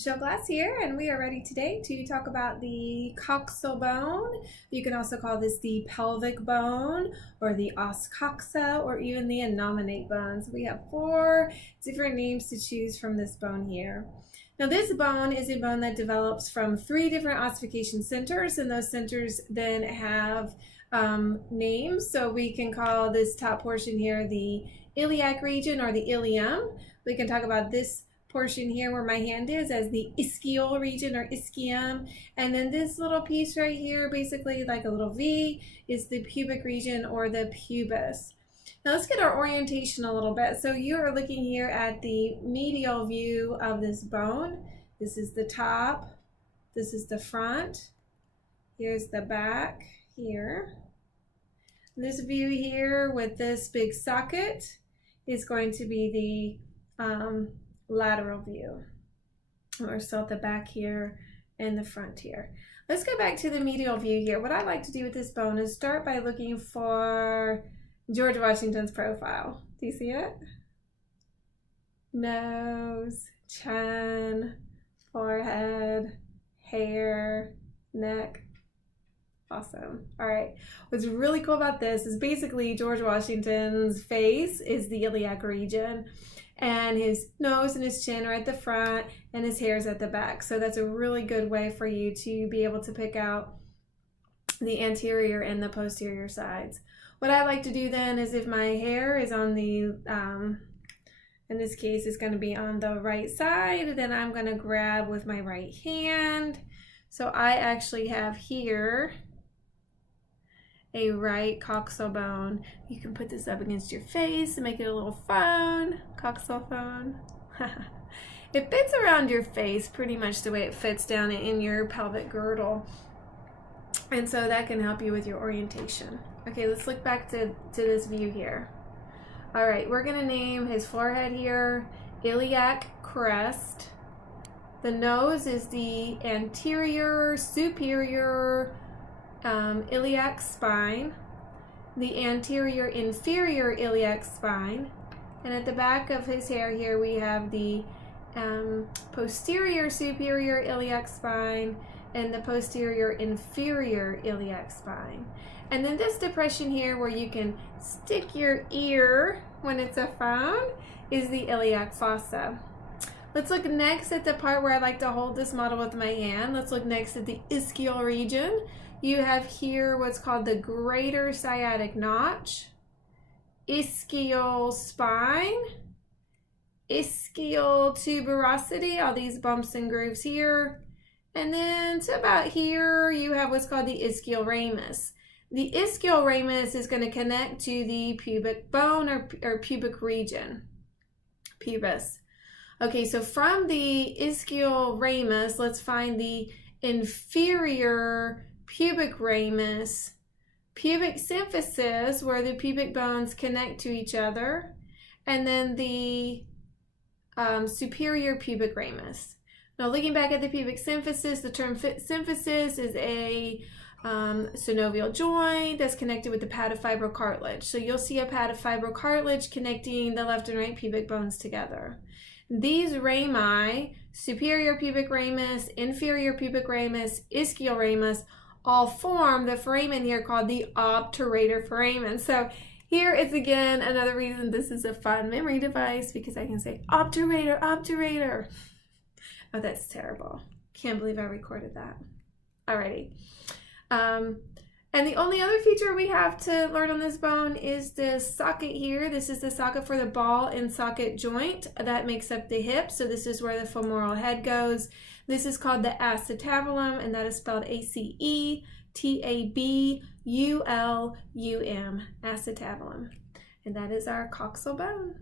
Michelle Glass here, and we are ready today to talk about the coxal bone. You can also call this the pelvic bone or the os coxa or even the innominate bones. We have 4 different names to choose from this bone here. Now this bone is a bone that develops from 3 different ossification centers, and those centers then have names. So we can call this top portion here the iliac region or the ilium. We can talk about this portion here where my hand is as the ischial region or ischium, and then this little piece right here, basically like a little V, is the pubic region or the pubis. Now let's get our orientation a little bit. So you are looking here at the medial view of this bone. This is the top, this is the front, here's the back here. This view here with this big socket is going to be the lateral view. We're still at the back here and the front here. Let's go back to the medial view here. What I like to do with this bone is start by looking for George Washington's profile. Do you see it? Nose, chin, forehead, hair, neck. Awesome. All right. What's really cool about this is basically George Washington's face is the iliac region, and his nose and his chin are at the front and his hair is at the back. So that's a really good way for you to be able to pick out the anterior and the posterior sides. What I like to do then is if my hair is on the, in this case, it's going to be on the right side, then I'm going to grab with my right hand. So I actually have here a right coxal bone. You can put this up against your face and make it a little phone, coxal phone. It fits around your face pretty much the way it fits down in your pelvic girdle. And so that can help you with your orientation. Okay, let's look back to this view here. All right, we're gonna name his forehead here iliac crest. The nose is the anterior superior iliac spine, the anterior inferior iliac spine, and at the back of his hair here we have the posterior superior iliac spine and the posterior inferior iliac spine. And then this depression here where you can stick your ear when it's a phone is the iliac fossa. Let's look next at the part where I like to hold this model with my hand. Let's look next at the ischial region. You have here what's called the greater sciatic notch, ischial spine, ischial tuberosity, all these bumps and grooves here. And then to about here, you have what's called the ischial ramus. The ischial ramus is going to connect to the pubic bone or pubic region, pubis. Okay, so from the ischial ramus, let's find the inferior pubic ramus, pubic symphysis, where the pubic bones connect to each other, and then the superior pubic ramus. Now, looking back at the pubic symphysis, the term symphysis is a synovial joint that's connected with the pad of fibrocartilage. So you'll see a pad of fibrocartilage connecting the left and right pubic bones together. These rami, superior pubic ramus, inferior pubic ramus, ischial ramus, all form the foramen here called the obturator foramen. So here is again another reason this is a fun memory device, because I can say obturator, obturator. Oh, that's terrible. Can't believe I recorded that. Alrighty. And the only other feature we have to learn on this bone is this socket here. This is the socket for the ball and socket joint that makes up the hip. So this is where the femoral head goes. This is called the acetabulum, and that is spelled acetabulum, acetabulum, acetabulum. And that is our coxal bone.